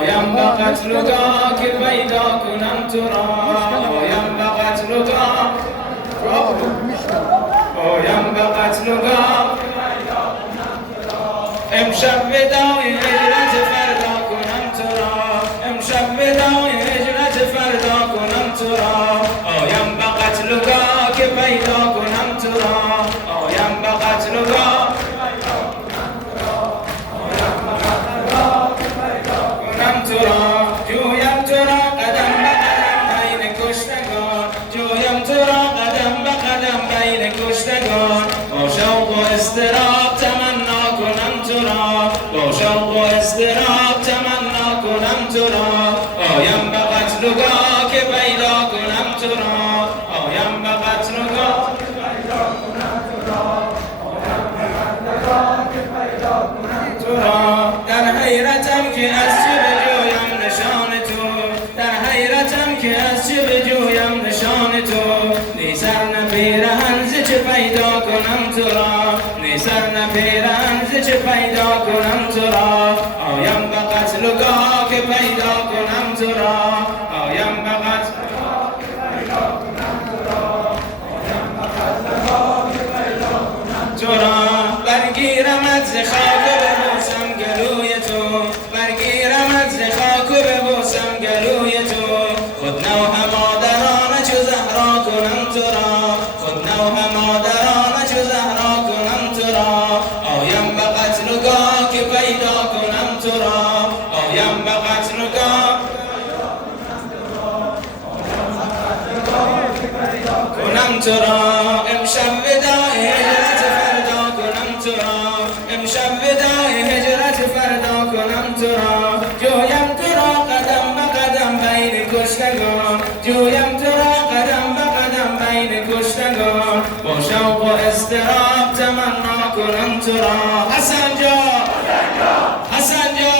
آیم به قتلگاه که پیدا کنم تو را، آیم به قتلگاه، آیم به قتلگاه، امشب وداع هجرت فردا کنم تو را، امشب وداع هجرت فردا کنم تو را، آیم به قتلگاه که پیدا کنم تو را، آیم به قتلگاه کنم تو را، جویم تو را قدم به قدم بین کشتگان، جویم تو را قدم به قدم بین کشتگان، با شوق و اضطراب تمنا کنم تو را، با شوق و اضطراب تمنا کنم تو را، آیم به قتلگاه که پیدا کنم تو را، آیم به قتلگاه که پیدا کنم تو را، آیم به قتلگاه که پیدا کنم تو را، در حیرتم که از چه بجویم نشان تو، در حیرتم که از چه بجویم نشان تو، نی سر نه پیرهن ز چه پیدا کنم تو را، نی سر نه پیرهن ز چه پیدا کنم تو را، آیم به قتلگاه که پیدا کنم تو را، آیم به قتلگاه که پیدا کنم تو را، آیم به قتلگاه که پیدا کنم تو را، برگیرمت ز خاک و ببوسم گلوی تو، برگیرمت ز خاک و ببوسم گلوی تو، خود نوح مادرانه چو زهرا کنم تو را، خود نوح مادرانه چو زهرا کنم تو را، آیم به قتلگاه که پیدا کنم تو را، آیم به قتلگاه کنم تو را، امشب وداع هجرت فردا کنم تو را، امشب وداع هجرت فردا کنم تو را، جویم تو را قدم به قدم بین کشتگان، جویم تو را قدم به قدم بین کشتگان، با شوق و اضطراب تمنا کنم تو را، حسن جان، حسن جان،